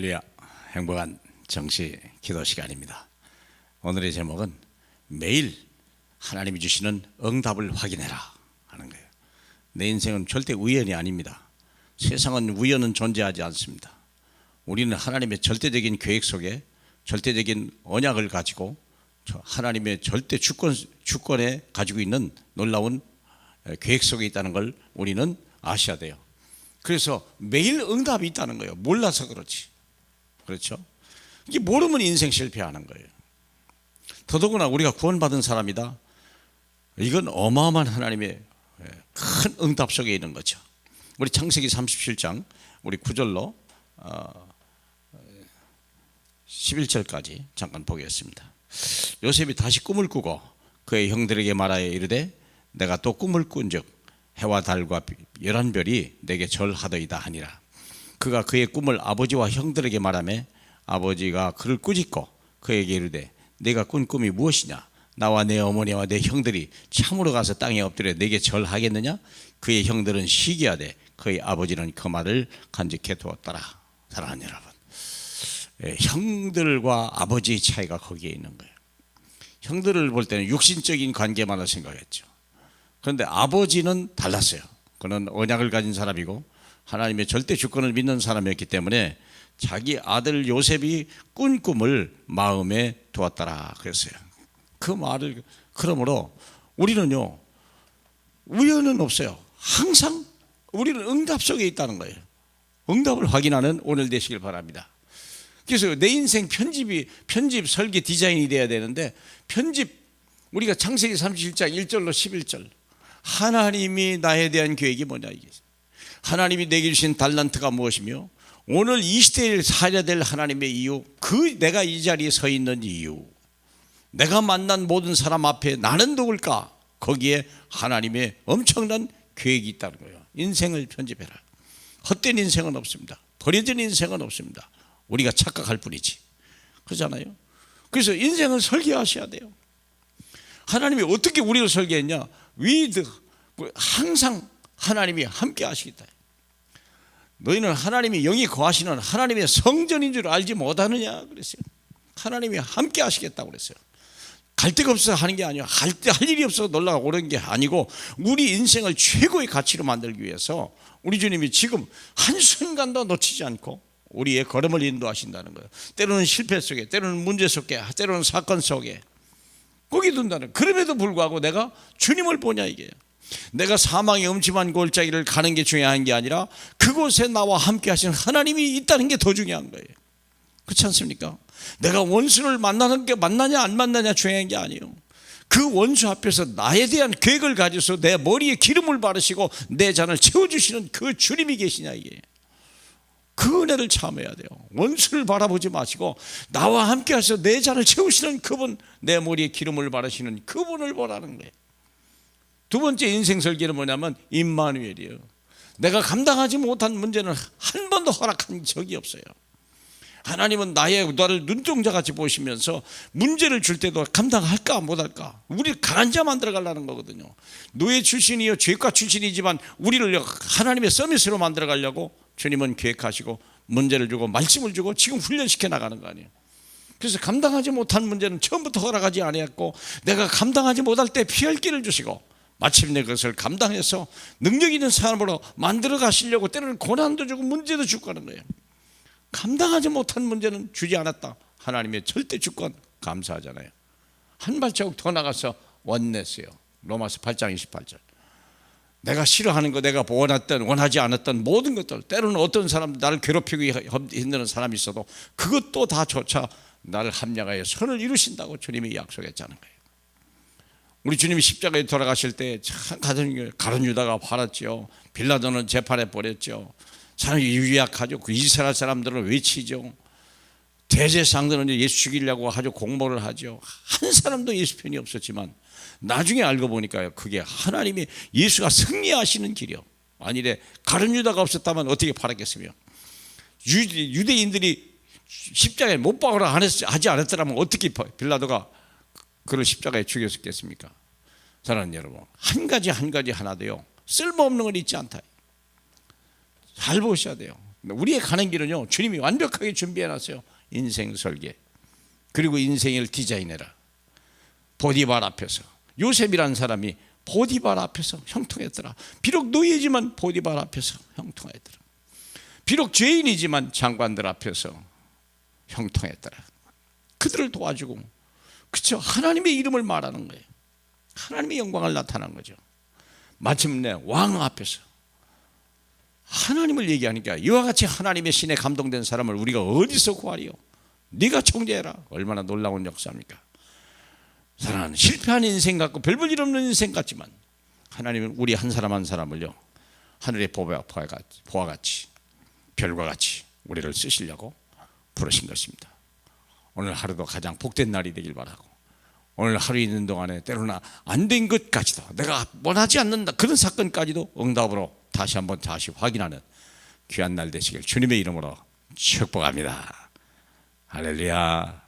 할렐루야, 행복한 정시 기도 시간입니다. 오늘의 제목은 매일 하나님이 주시는 응답을 확인해라 하는 거예요. 내 인생은 절대 우연이 아닙니다. 세상은 우연은 존재하지 않습니다. 우리는 하나님의 절대적인 계획 속에 절대적인 언약을 가지고 하나님의 절대 주권에 가지고 있는 놀라운 계획 속에 있다는 걸 우리는 아셔야 돼요. 그래서 매일 응답이 있다는 거예요. 몰라서 그렇지. 그렇죠? 이게 모르면 인생 실패하는 거예요. 더더구나 우리가 구원받은 사람이다. 이건 어마어마한 하나님의 큰 응답 속에 있는 거죠. 우리 창세기 37장 우리 9절로 11절까지 잠깐 보겠습니다. 요셉이 다시 꿈을 꾸고 그의 형들에게 말하여 이르되 내가 또 꿈을 꾼즉 해와 달과 열한 별이 내게 절하더이다 하니라. 그가 그의 꿈을 아버지와 형들에게 말하매 아버지가 그를 꾸짖고 그에게 이르되 내가 꾼 꿈이 무엇이냐? 나와 내 어머니와 내 형들이 참으로 가서 땅에 엎드려 내게 절하겠느냐? 그의 형들은 시기하되 그의 아버지는 그 말을 간직해 두었더라. 사랑하는 여러분, 형들과 아버지의 차이가 거기에 있는 거예요. 형들을 볼 때는 육신적인 관계만을 생각했죠. 그런데 아버지는 달랐어요. 그는 언약을 가진 사람이고 하나님의 절대 주권을 믿는 사람이었기 때문에 자기 아들 요셉이 꾼 꿈을 마음에 두었더라 그랬어요. 그 말을, 그러므로 우리는요, 우연은 없어요. 항상 우리는 응답 속에 있다는 거예요. 응답을 확인하는 오늘 되시길 바랍니다. 그래서 내 인생 편집 설계 디자인이 돼야 되는데, 우리가 창세기 37장 1절로 11절, 하나님이 나에 대한 계획이 뭐냐, 이게 하나님이 내게 주신 달란트가 무엇이며 오늘 이 시대에 살아야 될 하나님의 이유, 내가 이 자리에 서 있는 이유, 내가 만난 모든 사람 앞에 나는 누굴까, 거기에 하나님의 엄청난 계획이 있다는 거예요. 인생을 편집해라. 헛된 인생은 없습니다. 버려진 인생은 없습니다. 우리가 착각할 뿐이지. 그렇잖아요. 그래서 인생을 설계하셔야 돼요. 하나님이 어떻게 우리를 설계했냐? 항상 하나님이 함께 하시겠다. 너희는 하나님이 영이 거하시는 하나님의 성전인 줄 알지 못하느냐 그랬어요. 하나님이 함께 하시겠다고 그랬어요. 갈 데가 없어서 하는 게 아니에요. 할 일이 없어서 놀러가 오는 게 아니고, 우리 인생을 최고의 가치로 만들기 위해서 우리 주님이 지금 한순간도 놓치지 않고 우리의 걸음을 인도하신다는 거예요. 때로는 실패 속에, 때로는 문제 속에, 때로는 사건 속에 거기 둔다는. 그럼에도 불구하고 내가 주님을 보냐 이게요. 내가 사망의 음침한 골짜기를 가는 게 중요한 게 아니라 그곳에 나와 함께 하시는 하나님이 있다는 게 더 중요한 거예요. 그렇지 않습니까? 내가 원수를 만나냐 안 만나냐 중요한 게 아니에요. 그 원수 앞에서 나에 대한 계획을 가져서 내 머리에 기름을 바르시고 내 잔을 채워주시는 그 주님이 계시냐 이게. 그 은혜를 참아야 돼요. 원수를 바라보지 마시고 나와 함께 하셔서 내 잔을 채우시는 그분, 내 머리에 기름을 바르시는 그분을 보라는 거예요. 두 번째 인생 설계는 뭐냐면 임마누엘이에요. 내가 감당하지 못한 문제는 한 번도 허락한 적이 없어요. 하나님은 나를 눈동자같이 보시면서 문제를 줄 때도 감당할까 못할까, 우리 강한 자 만들어 가려는 거거든요. 노예 출신이요 죄과 출신이지만 우리를 하나님의 서밋으로 만들어 가려고 주님은 계획하시고 문제를 주고 말씀을 주고 지금 훈련시켜 나가는 거 아니에요. 그래서 감당하지 못한 문제는 처음부터 허락하지 아니했고, 내가 감당하지 못할 때 피할 길을 주시고 마침내 그것을 감당해서 능력 있는 사람으로 만들어 가시려고 때로는 고난도 주고 문제도 주고 하는 거예요. 감당하지 못한 문제는 주지 않았다. 하나님의 절대 주권 감사하잖아요. 한 발자국 더 나가서 원냈어요. 로마서 8장 28절. 내가 싫어하는 거, 내가 원하지 않았던 모든 것들, 때로는 어떤 사람 나를 괴롭히기 힘드는 사람이 있어도 그것도 다 조차 나를 합력하여 선을 이루신다고 주님이 약속했자는 거예요. 우리 주님이 십자가에 돌아가실 때 참 가룟 유다가 팔았죠. 빌라도는 재판에 버렸죠. 사람이 유약하죠. 그 이스라엘 사람들은 외치죠. 대제사장들은 예수 죽이려고 아주 공모를 하죠. 한 사람도 예수 편이 없었지만 나중에 알고 보니까요, 그게 하나님이 예수가 승리하시는 길이요. 만일에 가룟 유다가 없었다면 어떻게 팔았겠으며, 유대인들이 십자가에 못 박으라 하지 않았더라면 어떻게 빌라도가 그를 십자가에 죽였겠습니까? 사랑하는 여러분, 한 가지 하나도요 쓸모없는 건 있지 않다. 잘 보셔야 돼요. 우리의 가는 길은요, 주님이 완벽하게 준비해놨어요. 인생 설계, 그리고 인생을 디자인해라. 보디발 앞에서, 요셉이라는 사람이 보디발 앞에서 형통했더라. 비록 노예지만 보디발 앞에서 형통했더라. 비록 죄인이지만 장관들 앞에서 형통했더라. 그들을 도와주고, 그렇죠, 하나님의 이름을 말하는 거예요. 하나님의 영광을 나타난 거죠. 마침내 왕 앞에서 하나님을 얘기하니까, 이와 같이 하나님의 신에 감동된 사람을 우리가 어디서 구하리요? 네가 통제해라. 얼마나 놀라운 역사입니까? 사랑하는, 실패한 인생 같고 별 볼 일 없는 인생 같지만 하나님은 우리 한 사람 한 사람을요, 하늘의 보와 같이, 별과 같이 우리를 쓰시려고 부르신 것입니다. 오늘 하루도 가장 복된 날이 되길 바라고, 오늘 하루 있는 동안에 때로나 안 된 것까지도, 내가 원하지 않는다 그런 사건까지도 응답으로 다시 확인하는 귀한 날 되시길 주님의 이름으로 축복합니다. 할렐루야.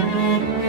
아멘.